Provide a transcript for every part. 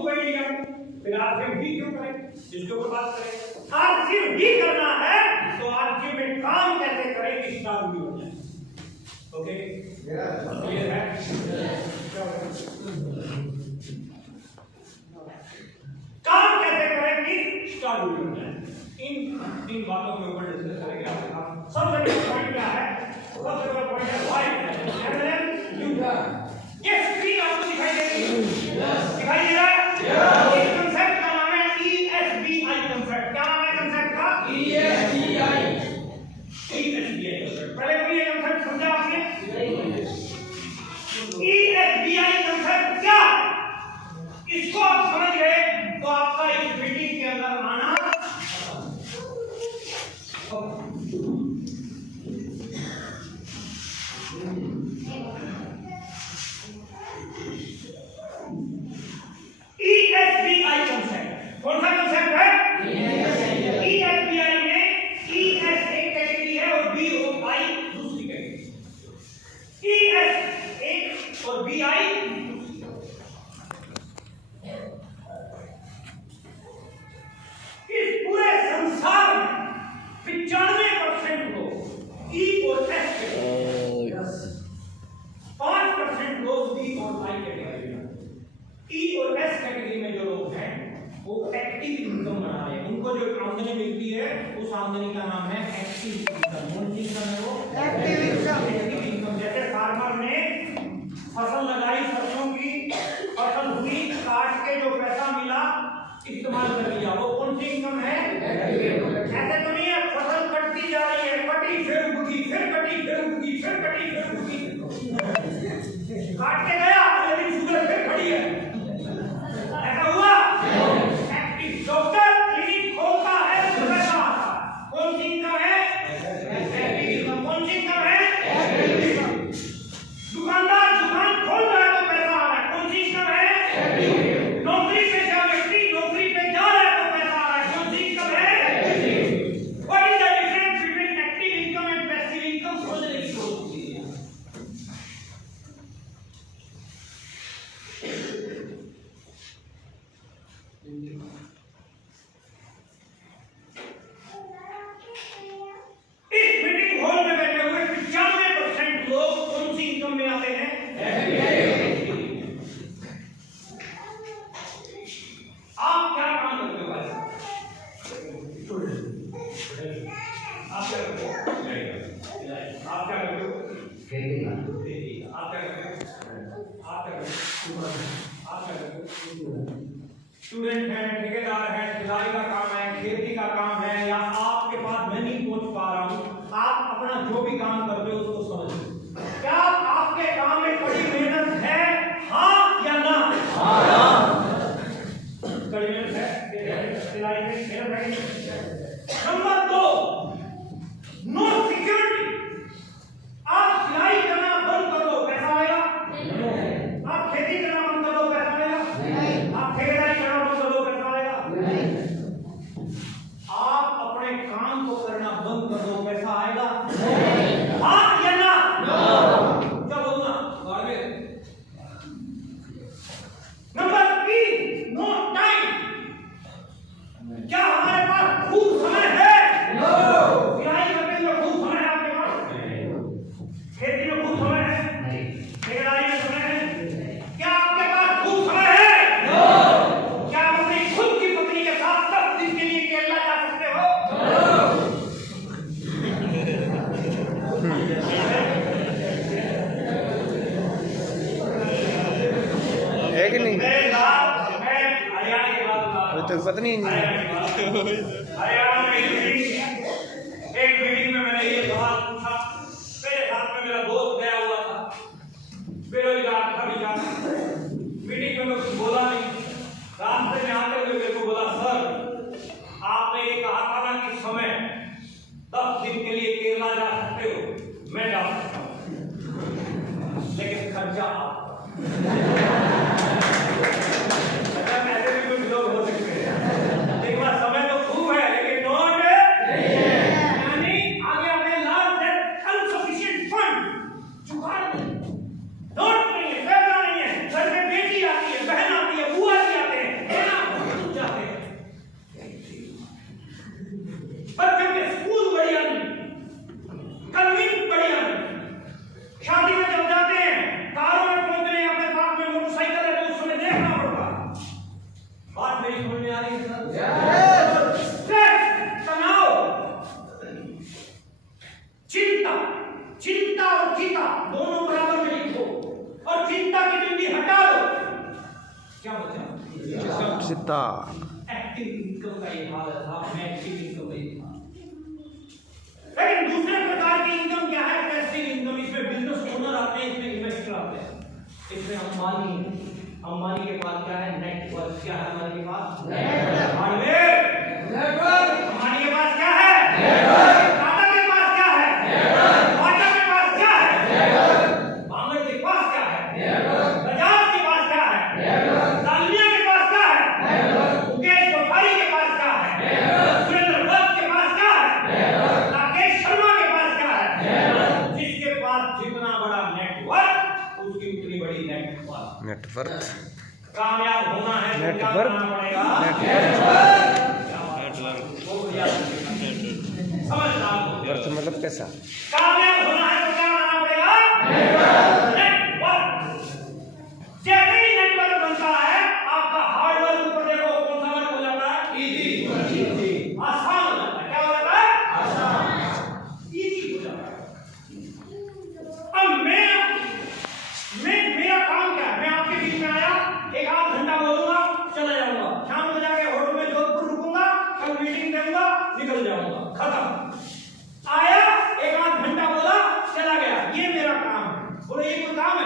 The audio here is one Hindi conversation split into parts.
टू बाई डी एम, फिर आरसीएम भी क्यों करें, इसके ऊपर बात करें। आरसीएम भी करना है तो आरसीएम में काम कैसे करें कि स्टार भी हो जाए। ओके क्लियर है। काम कैसे करें कि स्टार भी हो जाए, इन बातों के ऊपर डिस्कस करेंगे। सबसे बड़ा पॉइंट क्या है, सबसे बड़ा पॉइंट है वाई न्यूटन। ये स्क्रीन आपको दिखाई दे रही है, दिखाई दे रहा है। इस कांसेप्ट का नाम है ESBI कांसेप्ट। क्या नाम है कांसेप्ट का? ESBI concept. पहले कभी ये कांसेप्ट समझा आपने? ESBI कांसेप्ट क्या, इसको आप समझ गए तो आपका इस मीटिंग के अंदर आना ESBI कांसेप्ट। कौन सा कांसेप्ट है? ESBI में ES एक कैटेगरी है और BOI दूसरी कैटेगरी। ES एक और BI इस पूरे संसार में 95% लोग E और S कैटेगरी, 5% लोग B और I कैटेगरी में। E और S कैटेगरी में जो लोग हैं वो एक्टिव इनकम बना रहे हैं, उनको जो आमदनी मिलती है उस आमदनी का नाम है एक्टिव इनकम। कौन सी इनकम है वो? Active income. एक्टिव इनकम जैसे फार्मर ने फसल लगाई, सरसों की फसल हुई, काट के जो पैसा मिला इस्तेमाल कर लिया, वो कौन सी इनकम है? ऐसे तो नहीं है फसल कटती जा रही है, कटी फिर उगी, फिर कटी फिर उगी, फिर कटी फिर उगी, काट के गया अगले दिन शुगर फिर खड़ी है, ऐसा हुआ? एक्टिव डॉक्टर क्लिनिक खोलता है तो पैसा आता है, कौन सी इनकम है? Active income. कौन सी इनकम है? Active income. दुकानदार दुकान खोल रहा है तो पैसा आ रहा है, कौन सी इनकम है? एक्टिव। नौकरी पे जा व्यक्ति नौकरी पे जा रहा है तो पैसा आ रहा है, कौन सी इनकम है? Active. What is the difference between active income and passive income? समझने की कोशिश कीजिए। इस मीटिंग हॉल में बैठे हुए 95% लोग कौन सी इनकम में आते हैं? आप क्या काम करते हो भाई? आप क्या करते हो? आप क्या करते हो? आप क्या करते हो? आप क्या करते हो? आप क्या करते हो? स्टूडेंट हैं, ठेकेदार हैं, सिलाई का काम है, खेती का काम है, या आपके पास मैं नहीं पहुंच पा रहा हूं, आप अपना जो भी काम करते हो उसको समझो। क्या आपके काम में बड़ी मेहनत है? हाँ या ना? बड़ी मेहनत है, सिलाई में मेहनत है। Number 2, no security. आप सिलाई करना बंद कर दो, पैसा आएगा? आप खेती करना बंद कर दो, पैसा आएगा? आप ठेकेदारी करना बंद कर दो, पैसा आएगा? आप अपने काम को करना बंद कर दो, पैसा आएगा? हाँ या ना? क्या बोलना? Number 3, no time. क्या हमारे पास खूब समय है? सिलाई करने में खूब समय है आपके पास? खेती में खूब समय है? ठेकेदारी में समय है? क्या आपके पास खूब समय है? क्या आप अपनी खुद की पत्नी के साथ 10 दिन के लिए केरला जा सकते हो? है कि नहीं? हरियाणा के बाद अभी तक पता नहीं। हरियाणा में एक मीटिंग में मैंने ये सवाल पूछा, मेरे साथ में मेरा दोस्त गया हुआ था, बेरोजगार था बेचारा, मीटिंग में कुछ बोला नहीं, रास्ते में आते हुए मेरे को बोला, सर आपने ये कहा था ना कि समय 10 दिन के लिए केरला जा सकते हो, मैं जा सकता हूँ, लेकिन खर्चा आपका। ऐसे भी कुछ लोग हो सकते हैं, लेकिन समय तो खूब है लेकिन नोट यानी आगे आगे लास्ट है अनसफिशिएंट फंड, जुगाड़ नहीं, नोट नहीं है, पैसा नहीं है, घर में बेटी आती है, बहन आती है, बुआ जी आते हैं, क्या बचा? सीता। एक्टिव इनकम का ये हाल था, मैं एक्टिव इनकम का ये था। लेकिन दूसरे प्रकार की इनकम क्या है? Passive income. इसमें बिजनेस ओनर आते हैं, इसमें इन्वेस्टर आते हैं। इसमें अंबानी के पास क्या है? नेटवर्क। क्या है अंबानी के पास? नेटवर्क। Hardware network. अंबानी के पास क्या है? नेटवर्क। टाटा के पास क्या है? नेटवर्क। टाटा के पास क्या है? नेटवर्क। बांगर के पास क्या है? नेटवर्क। बजाज के पास क्या है? नेटवर्क। दालमिया के पास क्या है? नेटवर्क। मुकेश कोठारी के पास क्या है? नेटवर्क। सुरेंद्र दत्त के पास क्या है? नेटवर्क। राकेश शर्मा के पास क्या है? नेटवर्क। जिसके पास जितना बड़ा नेटवर्क उसकी उतनी बड़ी नेटवर्क। कामयाब होना है तो क्या करना पड़ेगा? वर्थ मतलब पैसा। कामयाब होना है तो क्या करना पड़ेगा? नेटवर्क। जैसे ही नेटवर्क बनता है आपका हार्ड वर्क ऊपर देखो कौन सा वर्क हो जाता है? इजी, आसान हो जाता है। क्या हो जाता है? आसान, इजी हो जाता है। अब मेरा काम क्या है? मैं आपके बीच में आया, एक आध घंटा बोलूंगा, चला जाऊंगा, शाम को जाके होटल में जोधपुर रुकूंगा, कल मीटिंग दूंगा, निकल जाऊंगा, खत्म। आया, एक आध घंटा बोला, चला गया, ये मेरा काम है। बोलो ये कोई काम है?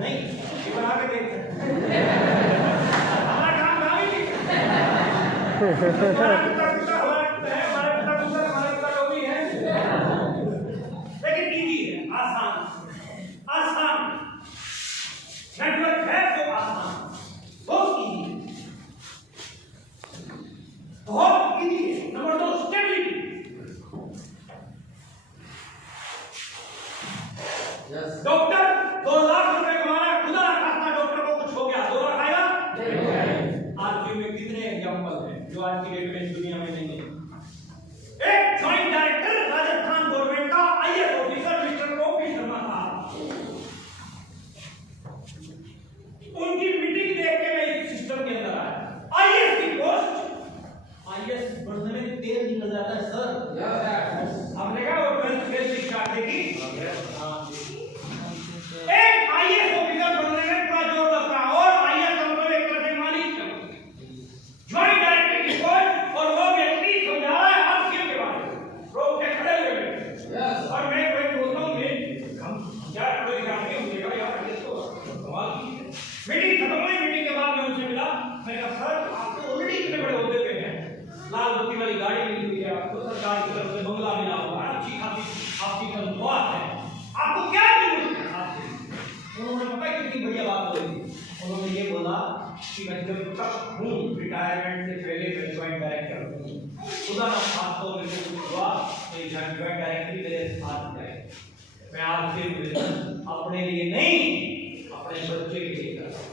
नहीं, ये बना के देखते हमारा काम काम ही नहीं। हमारा जो भी है, लेकिन इजी है, आसान नेटवर्क है तो आसान, बहुत इजी है। Number 2 stability. डॉक्टर 2 लाख रुपए कमाना, खुदा ना खास्ता डॉक्टर को कुछ हो गया, 2 लाख आएगा? आज में कितने एग्जांपल हैं जो आज की डेट में दुनिया में नहीं है। एक जॉइंट डायरेक्टर राजस्थान गवर्नमेंट का IAS officer mister OP Sharma था। उनकी मीटिंग देख के मैं इस सिस्टम के अंदर आया। आईएएस की पोस्ट, आईएएस बनने में तेल निकल जाता है सर। आपने कहा वो 12th फेल से स्टार्ट देगी। एक आईएएस ऑफिसर बनने में बड़ा जोर लगता है और आईएएस का मतलब एक तरह से मालिक है। जॉइंट डायरेक्टर की पोस्ट और वो व्यक्ति समझा रहा है आरसीएम के बारे में, रोक के खड़े हुए और मैं कोई बोलता हूँ हम क्या कोई काम नहीं हो जाएगा यार, ये तो कमाल की है। मीटिंग खत्म हुई, मीटिंग के बाद मैं उनसे मिला, मैंने कहा सर आप तो ऑलरेडी इतने बड़े होते पे हैं, लाल बत्ती वाली गाड़ी मिली हुई है आपको, सरकार की तरफ से बंगला मिला हुआ है, अच्छी खासी आपकी तनख्वाह है, आपको क्या जरूरत है आपसे? उन्होंने पता कितनी बढ़िया बात बोली। उन्होंने ये बोला कि मैं जब तक हूँ रिटायरमेंट से पहले मैं जॉइंट डायरेक्टर हूँ, खुदा ना खास्ता मेरे को कुछ हुआ तो ये जॉइंट डायरेक्टरी मेरे साथ जाए। मैं आपसे अपने लिए नहीं अपने बच्चे के लिए कर रहा हूं।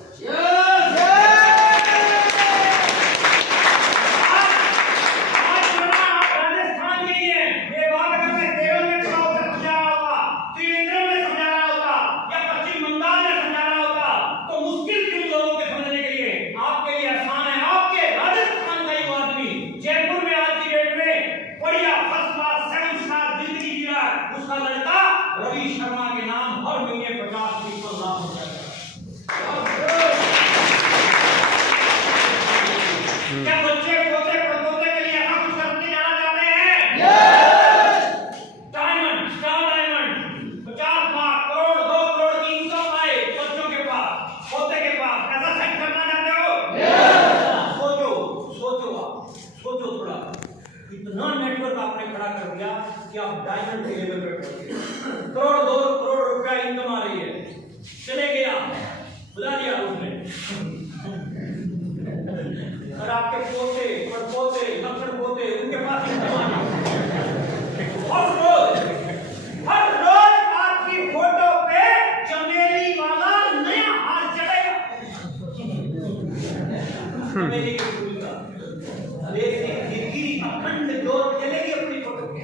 राजस्थान के लिए ये बात अगर मैं केरल में खड़ा होकर समझा रहा होता, त्रिवेंद्रम में समझा रहा होता या पश्चिम बंगाल में समझा रहा होता तो मुश्किल क्यों लोगों के समझने के लिए? आपके लिए आसान है। आपके राजस्थान का युवा आदमी जयपुर में आज की डेट में बढ़िया फर्स्ट क्लास 7 स्टार जिंदगी जी रहा है, उसका लड़का रवि शर्मा के नाम हर महीने 50-30 लाख रुपए। क्या बच्चे पोते पड़पोते के लिए ऐसा कुछ करने जाना चाहते हैं? Diamond, star diamond, 50 lakh, crore, 2 crore की इनकम आए बच्चों के पास, पोते के पास, ऐसा सेट करना चाहते हो? सोचो थोड़ा। इतना नेटवर्क आपने खड़ा कर दिया कि आप डायमंड के लेवल पे पहुंच गए। करोड़ 2 करोड़ रुपया इनकम आ रही है, चले गया, बुला दिया उसने। और आपके पोते पड़पोते लक्षण पोते उनके पास इनकम आ गई। हर रोज आपकी फोटो पे चमेली वाला नया हार चढ़ेगा। चमेली के फूल का देसी गिरगिरी अखंड जोर चलेगी अपनी फोटो पे।